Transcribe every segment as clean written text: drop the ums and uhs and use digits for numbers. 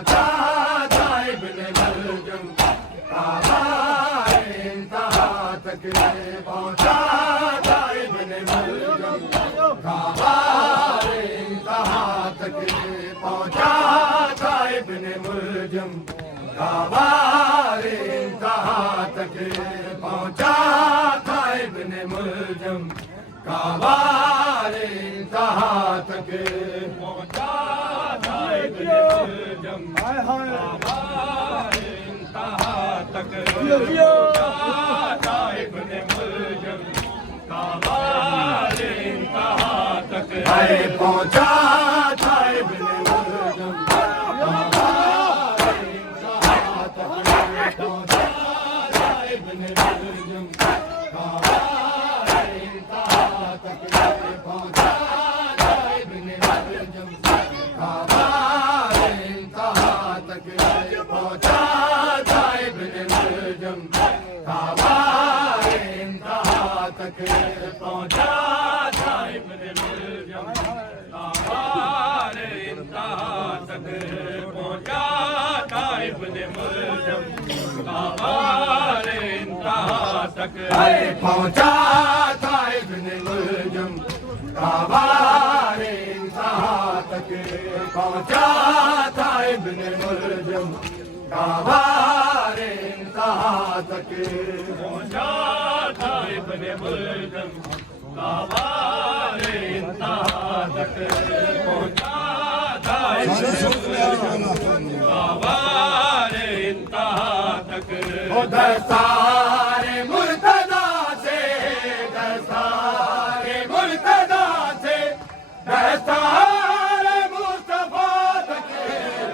पहुंचा था इब्ने मुलजम काबारे इंतहा तक पहुंचा था इब्ने मुलजम काबारे इंतहा तक पहुंचा था इब्ने मुलजम काबारे इंतहा तक पहुंचा था इब्ने मुलजम काबारे इंतहा तक पहुंचा था इब्ने मुलजम काबारे इंतहा तक पहुंचा था इब्ने मुलजम काबारे इंतहा तक पहुंचा था इब्ने मुलजम काबारे इंतहा तक पहुंचा था इब्ने मुलजम काबारे इंतहा तक पहुंचा था इब्ने मुलजम काबारे इंतहा तक पहुंचा था इब्ने मुलजम काबारे इंतहा तक पहुंचा था इब्ने मुलजम काबारे इंतहा तक पहुंचा था इब्ने मुलजम काबारे इंतहा तक पहुंचा था इब्ने मुलजम काबारे इंतहा तक पहुंचा था इब्ने मुलजम काबारे इंतहा तक पहुंचा था इब्ने मुलजम काबारे इंतहा तक पहुंचा था इब्ने मुलजम काबारे इंतहा तक दस्तारे मुर्तदा से दस्तारे मुर्तदा से दस्तारे मुस्तफा तक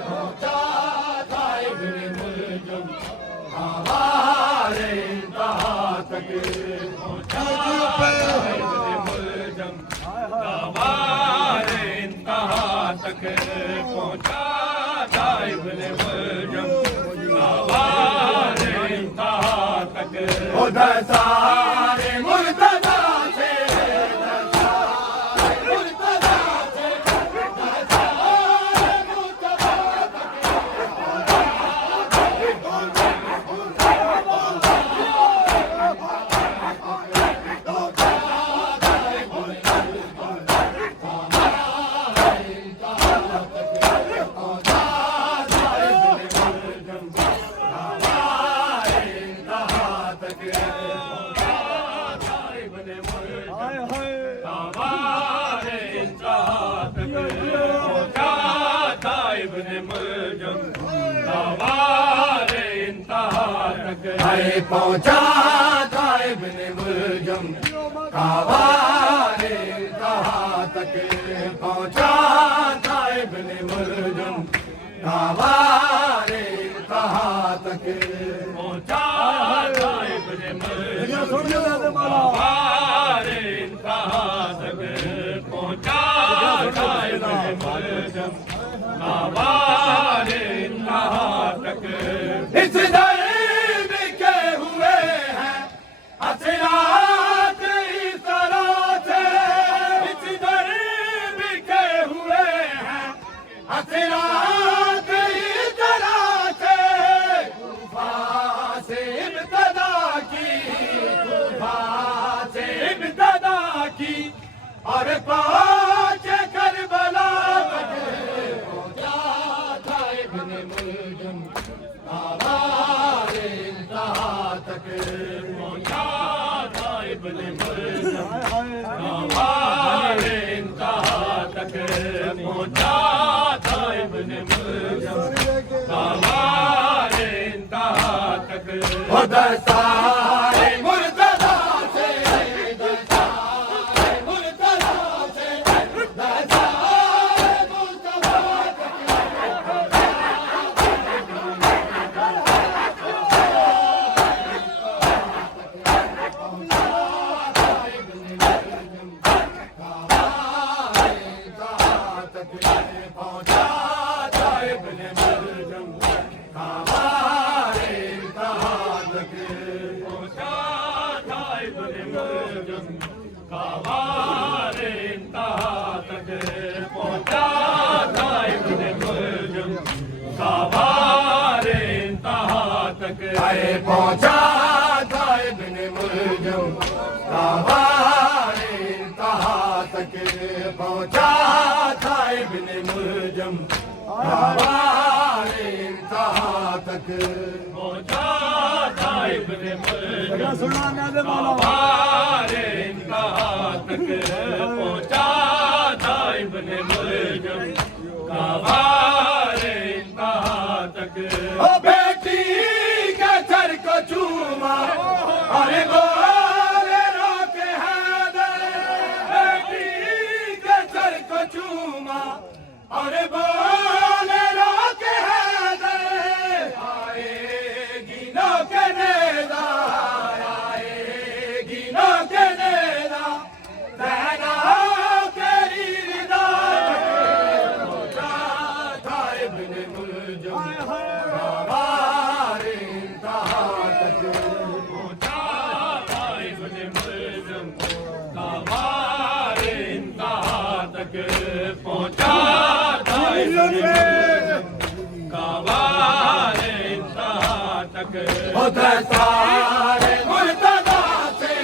पहुंचा था इब्ने मुलजम काबारे इंतहा तक पहुंचा था इब्ने मुलजम काबारे इंतहा तक पहुंचा था इब्ने मुलजम काबारे इंतहा तक दस्तारे मुर्तदा से दस्तारे मुर्तदा से दस्तारे मुस्तफा पहुंचा था इब्ने मुलजम काबारे इंतहा तक पहुंचा था इब्ने मुलजम काबारे इंतहा तक पहुंचा था इब्ने मुलजम काबारे इंतहा तक पहुंचा था इब्ने मुलजम काबारे इंतहा तक इस असरात इस तरह से इस दर्द के हुए हैं असरात इस तरह से तूफा से इब्तदा की तूफा से इब्तदा की और पहुंच करबला तक पहुंचा था इब्ने मुलजम काबारे इंतहा तक पहुंचा था इब्ने मुलजम काबारे इंतहा तक पहुंचा था इब्ने मुलजम काबारे इंतहा तक दस्तारे मुर्तदा से दस्तारे मुर्तदा से दस्तारे मुस्तफा पहुंचा था इब्ने मुलजम काबारे इंतहा तक काबारे इंतहा तक आए पहुंचा था इब्न मुलजम काबारे इंतहा तक पहुंचा था इब्न मुलजम काबारे इंतहा तक पहुंचा था इब्न मुलजम काबारे इंतहा तक पहुंचा था इब्न मुलजम काबारे इंतहा तक ओ बेटी के सर को चूमा अरे बोले रोके हैदर बेटी के सर को चूमा अरे बोले रोके हैदर आएगी नो के नेदा आएगी नो के नेदा सहना तेरी रिदा पहुंचा था इब्न मुलजम काबारे इंतहा तक पहुंचा था इब्न मुलजम काबारे इंतहा तक पहुंचा था इब्न मुलजम काबारे इंतहा तक दरसारे मुर्तज़ा से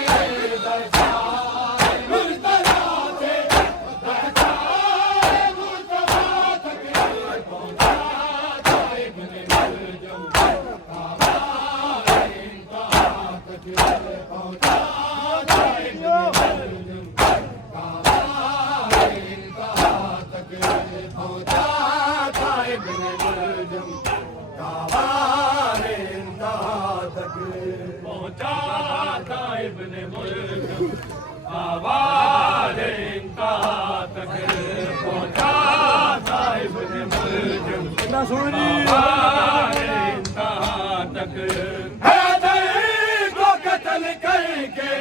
दरसारे मुर्तज़ा से दरसारे मुर्तज़ा तक पहुंचा था इब्न मुलजम काबारे इंतहा तक पहुंचा था इब्न मुलजम काबारे इंतहा तक पहुंचा था इब्न मुलजम काबारे इंतहा तक पहुंचा था इब्न मुलजम काबारे इंतहा तक पहुंचा था इब्न मुलजम काबारे इंतहा तक हैदर को कत्ल करके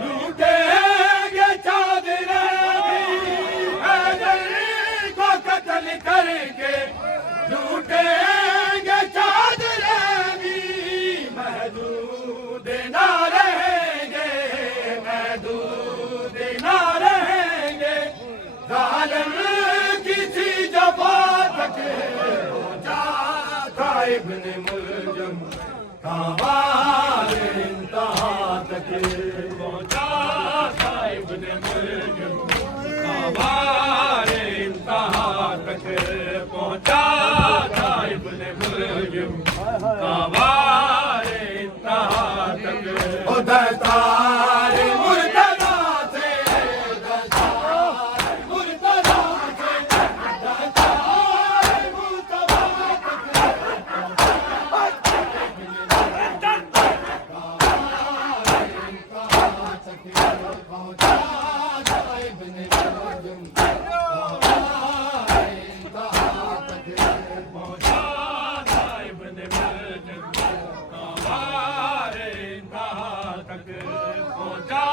लूटेंगे चादरे भी हैदर को कत्ल करके लूटेंगे चादरे भी महदूद ना रहेंगे महदूद ना रहेंगे जालिम किसी जफा तक पहुंचा था इब्न मुलजम काबारे इंतहा तक पहुंचा था इब्न मुलजम काबारे इंतहा तक पहुंचा था इब्न मुलजम काबारे इंतहा तक दरसारे मुर्तज़ा से दरसारे मुर्तज़ा से दरसारे मुर्तज़ा तक पहुंचा था इब्न मुलजम काबारे इंतहा तक पहुंचा था इब्न मुलजम काबारे इंतहा तक पहुंचा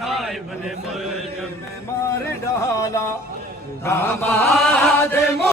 था इब्न मुलजम मार डाला दामाद